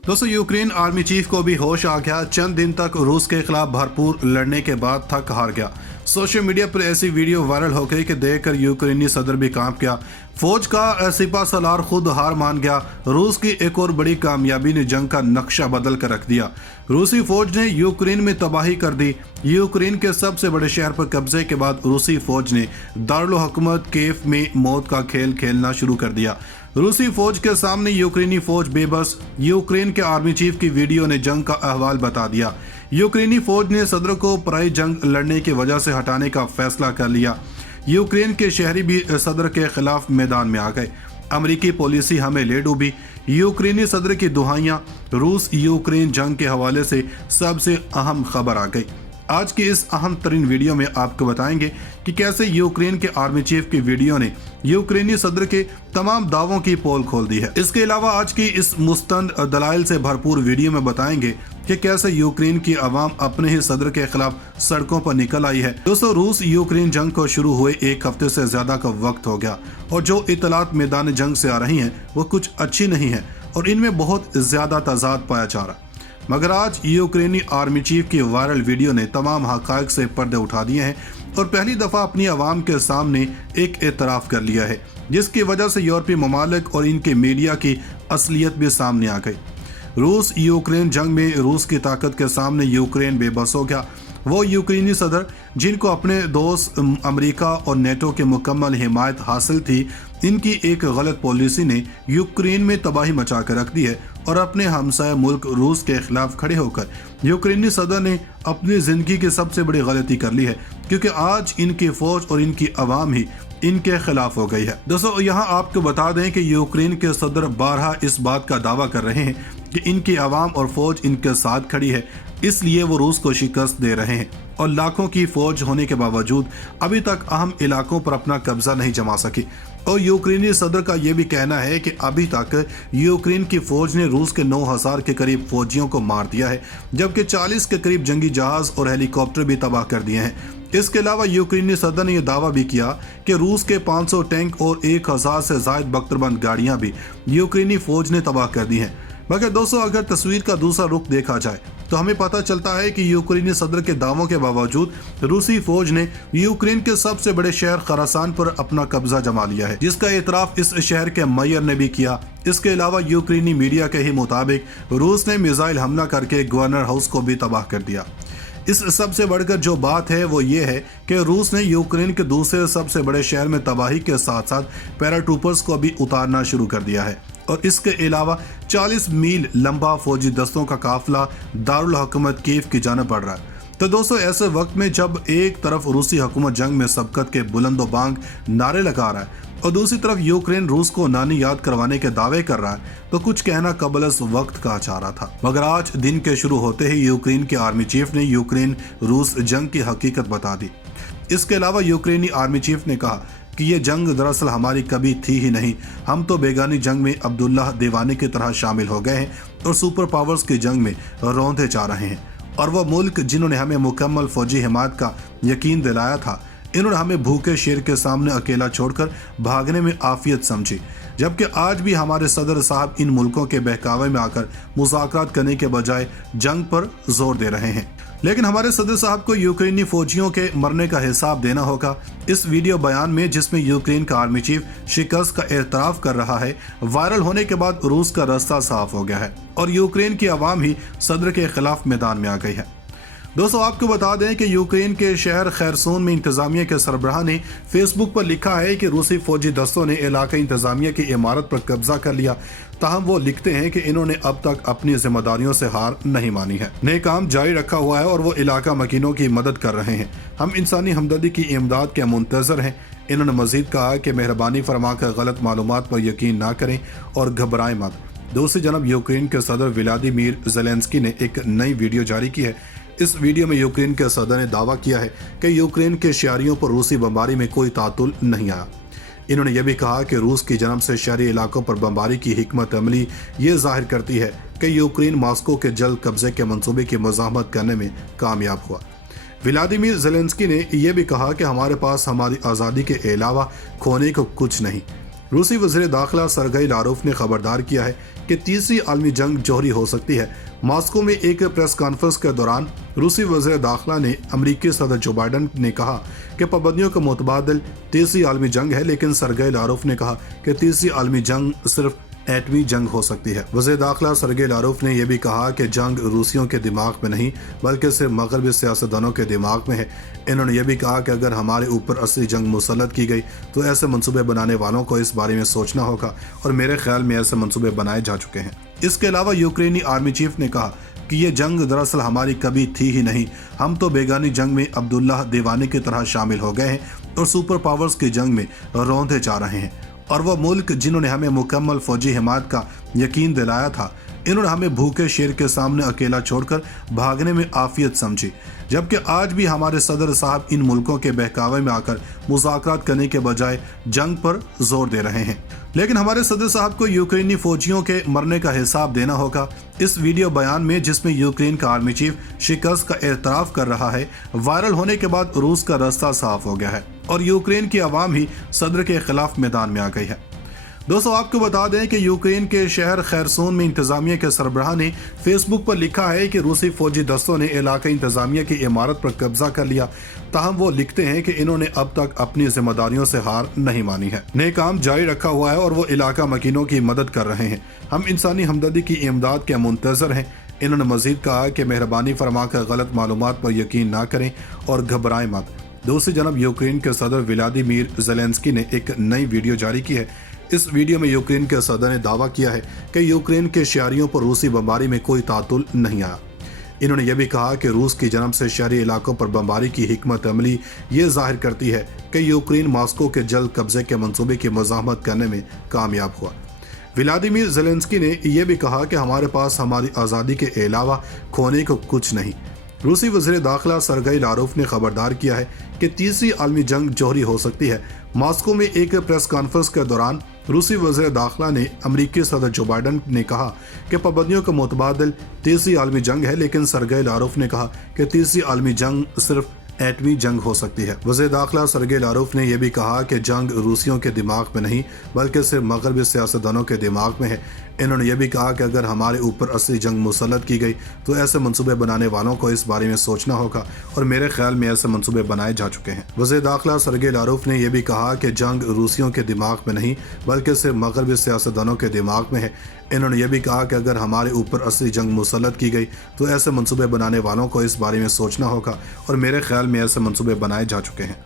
दोस्तों, Ukraine army chief को भी होश आ गया। चंद दिन तक रूस के खिलाफ भरपूर लड़ने के बाद थक हार गया। सोशल मीडिया पर ऐसी वीडियो वायरल हो गई कि देखकर यूक्रेनी सदर भी कांप गया। फौज का सिपा सलार खुद हार मान गया। रूस की एक और बड़ी कामयाबी ने जंग का नक्शा बदल कर रख दिया। रूसी फौज ने यूक्रेन में तबाही कर दी। यूक्रेन के सबसे बड़े शहर पर कब्जे के बाद रूसी फौज ने दारुल हुकूमत कीव में मौत का खेल खेलना शुरू कर दिया। रूसी फौज के सामने यूक्रेनी फौज बेबस। यूक्रेन के आर्मी चीफ की वीडियो ने जंग का अहवाल बता दिया। यूक्रेनी फौज ने सदर को पराई जंग लड़ने की वजह से हटाने का फैसला कर लिया। यूक्रेन के शहरी भी सदर के खिलाफ मैदान में आ गए। अमेरिकी पॉलिसी हमें ले डूबी। यूक्रेनी सदर की दुहाइयां। रूस यूक्रेन जंग के हवाले से सबसे अहम खबर आ गई। आज की इस अहम तरीन वीडियो में आपको बताएंगे कि कैसे यूक्रेन के आर्मी चीफ की वीडियो ने यूक्रेनी सदर के तमाम दावों की पोल खोल दी है। इसके अलावा आज की इस मुस्तंद दलाइल से भरपूर वीडियो में बताएंगे कि कैसे यूक्रेन की आवाम अपने ही सदर के खिलाफ सड़कों पर निकल आई है। दोस्तों, रूस यूक्रेन जंग को शुरू हुए एक हफ्ते से ज्यादा का वक्त हो गया और जो इतलात मैदान जंग से आ रही हैं वो कुछ अच्छी नहीं है और इनमें बहुत ज्यादा तजाद पाया जा रहा है। मगर आज यूक्रेनी आर्मी चीफ की वायरल वीडियो ने तमाम हकायक से पर्दे उठा दिए हैं और पहली दफा अपनी आवाम के सामने एक एतराफ कर लिया है, जिसकी वजह से यूरोपीय ममालिक और इनके मीडिया की असलियत भी सामने आ गई। रूस यूक्रेन जंग में रूस की ताकत के सामने यूक्रेन बेबस हो गया। वो यूक्रेनी सदर जिनको अपने दोस्त अमेरिका और नेटो की मुकम्मल हिमायत हासिल थी, इनकी एक गलत पॉलिसी ने यूक्रेन में तबाही मचा कर रख दी है और अपने हमसाया मुल्क रूस के खिलाफ खड़े होकर यूक्रेनी सदर ने अपनी जिंदगी की सबसे बड़ी गलती कर ली है, क्योंकि आज इनकी फौज और इनकी आवाम ही इनके खिलाफ हो गई है। दोस्तों, यहाँ आपको बता दें कि यूक्रेन के सदर बारहा इस बात का दावा कर रहे हैं कि इनकी आवाम और फौज इनके साथ खड़ी है, इसलिए वो रूस को शिकस्त दे रहे हैं और लाखों की फौज होने के बावजूद अभी तक अहम इलाकों पर अपना कब्जा नहीं जमा सकी। और यूक्रेनी सदर का यह भी कहना है कि अभी तक यूक्रेन की फौज ने रूस के 9000 के करीब फौजियों को मार दिया है, जबकि 40 के करीब जंगी जहाज और हेलीकॉप्टर भी तबाह कर दिए हैं। इसके अलावा यूक्रेनी सदर ने यह दावा भी किया कि रूस के 500 टैंक और 1000 से ज्यादा बख्तरबंद गाड़ियां भी यूक्रेनी फौज ने तबाह कर दी हैं। मगर दोस्तों, अगर तस्वीर का दूसरा रुख देखा जाए तो हमें पता चलता है कि यूक्रेनी सदर के दावों के बावजूद रूसी फौज ने यूक्रेन के सबसे बड़े शहर खरासान पर अपना कब्जा जमा लिया है, जिसका एतराफ इस शहर के मेयर ने भी किया। इसके अलावा यूक्रेनी मीडिया के ही मुताबिक रूस ने मिसाइल हमला करके गवर्नर हाउस को भी तबाह कर दिया। इस सबसे बढ़कर जो बात है वो ये है कि रूस ने यूक्रेन के दूसरे सबसे बड़े शहर में तबाही के साथ साथ पैराट्रूपर्स को भी उतारना शुरू कर दिया है और इसके अलावा 40 मील लंबा फौजी दस्तों का काफिला दारुल हुकूमत कीव की जानिब बढ़ रहा है। तो दोस्तों, ऐसे वक्त में जब एक तरफ रूसी हुकूमत जंग में सबकत के बुलंदो बांग नारे लगा रहा है और दूसरी तरफ यूक्रेन रूस को नानी याद करवाने के दावे कर रहा है, तो कुछ कहना कबल इस वक्त का चाह रहा था। मगर आज दिन के शुरू होते ही यूक्रेन के आर्मी चीफ ने यूक्रेन रूस जंग की हकीकत बता दी। इसके अलावा यूक्रेनी आर्मी चीफ ने कहा कि ये जंग दरअसल हमारी कभी थी ही नहीं। हम तो बेगानी जंग में अब्दुल्लाह देवानी की तरह शामिल हो गए हैं और सुपर पावर्स की जंग में रौंदे जा रहे हैं। और वह मुल्क जिन्होंने हमें मुकम्मल फौजी हिमायत का यकीन दिलाया था, इन्होंने हमें भूखे शेर के सामने अकेला छोड़कर भागने में आफियत समझी, जबकि आज भी हमारे सदर साहब इन मुल्कों के बहकावे में आकर मुज़ाकरात करने के बजाय जंग पर जोर दे रहे हैं। लेकिन हमारे सदर साहब को यूक्रेनी फौजियों के मरने का हिसाब देना होगा। इस वीडियो बयान में जिसमें यूक्रेन का आर्मी चीफ शिकस्त का एतराफ कर रहा है, वायरल होने के बाद रूस का रास्ता साफ हो गया है और यूक्रेन की आवाम ही सदर के खिलाफ मैदान में आ गई है। दोस्तों, आपको बता दें कि यूक्रेन के शहर खैरसून में इंतजामिया के सरबराह ने फेसबुक पर लिखा है कि रूसी फौजी दस्तों ने इलाकाई इंतजामिया की इमारत पर कब्जा कर लिया। ताहम वो लिखते हैं कि इन्होंने अब तक अपनी जिम्मेदारियों से हार नहीं मानी है, नए काम जारी रखा हुआ है और वो इलाका मकीनों की मदद कर रहे हैं। हम इंसानी हमदर्दी की इमदाद के मुंतजर हैं। इन्होंने मजीद कहा कि मेहरबानी फरमा कर गलत मालूमात पर यकीन ना करें और घबराएं मत। दूसरी जानब यूक्रेन के सदर व्लादिमीर ज़ेलेंस्की ने एक नई वीडियो जारी की है। इस वीडियो में यूक्रेन के सदर ने दावा किया है कि यूक्रेन के शहरियों पर रूसी बमबारी में कोई तातुल नहीं आया। इन्होंने यह भी कहा कि रूस की जन्म से शहरी इलाकों पर बमबारी की हिकमत अमली ये जाहिर करती है कि यूक्रेन मॉस्को के जल्द कब्जे के मंसूबे की मज़ाहमत करने में कामयाब हुआ। व्लादिमीर ज़ेलेंस्की ने यह भी कहा कि हमारे पास हमारी आज़ादी के अलावा खोने को कुछ नहीं। रूसी वज़ीर दाखिला सरगई लारोफ ने खबरदार किया है कि तीसरी आलमी जंग जौहरी हो सकती है। मॉस्को में एक प्रेस कॉन्फ्रेंस के दौरान रूसी वज़ीर दाखिला ने अमरीकी सदर जो बाइडन ने कहा कि पाबंदियों का मुतबादिल तीसरी आलमी जंग है, लेकिन सरगई लारोफ ने कहा कि तीसरी आलमी जंग सिर्फ एटमी जंग हो सकती है। वज़ीर दाखिला सरगई लारोफ ने यह भी कहा कि जंग रूसियों के दिमाग में नहीं बल्कि सिर्फ मगरबी सियासतदानों के दिमाग में है। इन्होंने यह भी कहा कि अगर हमारे ऊपर असली जंग मुसल्लत की गई तो ऐसे मंसूबे बनाने वालों को इस बारे में सोचना होगा, और मेरे ख्याल में ऐसे मंसूबे बनाए जा चुके हैं। इसके अलावा यूक्रेनी आर्मी चीफ ने कहा कि ये जंग दरअसल हमारी कभी थी ही नहीं। हम तो बेगानी जंग में अब्दुल्लाह देवानी की तरह शामिल हो गए हैं और सुपर पावर्स की जंग में रौंदे जा रहे हैं। और वो मुल्क जिन्होंने हमें मुकम्मल फौजी हिमायत का यकीन दिलाया था, इन्होंने हमें भूखे शेर के सामने अकेला छोड़कर भागने में आफियत समझी, जबकि आज भी हमारे सदर साहब इन मुल्कों के बहकावे में आकर मुज़ाकरात करने के बजाय जंग पर जोर दे रहे हैं। लेकिन हमारे सदर साहब को यूक्रेनी फौजियों के मरने का हिसाब देना होगा। इस वीडियो बयान में, जिसमें यूक्रेन का आर्मी चीफ शिकस्त का एतराफ़ कर रहा है, वायरल होने के बाद रूस का रास्ता साफ हो गया है और यूक्रेन की आवाम ही सदर के खिलाफ मैदान में आ गई है। दोस्तों, आपको बता दें कि यूक्रेन के शहर खैरसोन में इंतजामिया के सरबराह ने फेसबुक पर लिखा है कि रूसी फौजी दस्तों ने इलाका इंतजामिया की इमारत पर कब्जा कर लिया। ताहम वो लिखते हैं कि इन्होंने अब तक अपनी जिम्मेदारियों से हार नहीं मानी है, नए काम जारी रखा हुआ है और वो इलाका मकीनों की मदद कर रहे हैं। हम इंसानी हमदर्दी की इमदाद के मुंतज़र हैं। इन्होंने मजीद कहा कि मेहरबानी फरमा कर गलत मालूमात पर यकीन ना करें और घबराएं मत। दूसरी जानब यूक्रेन के सदर व्लादिमीर ज़ेलेंस्की ने एक नई वीडियो जारी की है। इस वीडियो में यूक्रेन के सदर ने दावा किया है कि यूक्रेन के शहरियों पर रूसी बमबारी में कोई तातुल नहीं आया। इन्होंने यह भी कहा कि रूस की जन्म से शहरी इलाकों पर बमबारी की हिकमत अमली ये जाहिर करती है कि यूक्रेन मॉस्को के जल्द कब्जे के मंसूबे की मज़ाहमत करने में कामयाब हुआ। व्लादिमीर ज़ेलेंस्की ने यह भी कहा कि हमारे पास हमारी आज़ादी के अलावा खोने को कुछ नहीं। रूसी वज़ीर दाखिला सरगई लारोफ ने खबरदार किया है कि तीसरी आलमी जंग जौहरी हो सकती है। मॉस्को में एक प्रेस कॉन्फ्रेंस के दौरान रूसी वज़ीर दाखिला ने अमरीकी सदर जो बाइडन ने कहा कि पाबंदियों का मुतबादिल तीसरी आलमी जंग है, लेकिन सरगई लारोफ ने कहा कि तीसरी आलमी जंग सिर्फ एटमी जंग हो सकती है। वज़ीर दाखिला सरगई लारोफ ने यह भी कहा कि जंग रूसियों के दिमाग में नहीं बल्कि सिर्फ मगरबी सियासतदानों के दिमाग में है। इन्होंने यह भी कहा कि अगर हमारे ऊपर असली जंग मुसल्लत की गई तो ऐसे मंसूबे बनाने वालों को इस बारे में सोचना होगा, और मेरे ख्याल में ऐसे मंसूबे बनाए जा चुके हैं। वज़ीर दाखिला सरगई लारोफ ने यह भी कहा कि जंग रूसियों के दिमाग में नहीं बल्कि सिर्फ मगरबी सियासतदानों के दिमाग में है। इन्होंने यह भी कहा कि अगर हमारे ऊपर असली जंग मुसल्लत की गई तो ऐसे मंसूबे बनाने वालों को इस बारे में सोचना होगा, और मेरे ख्याल में ऐसे मंसूबे बनाए जा चुके हैं।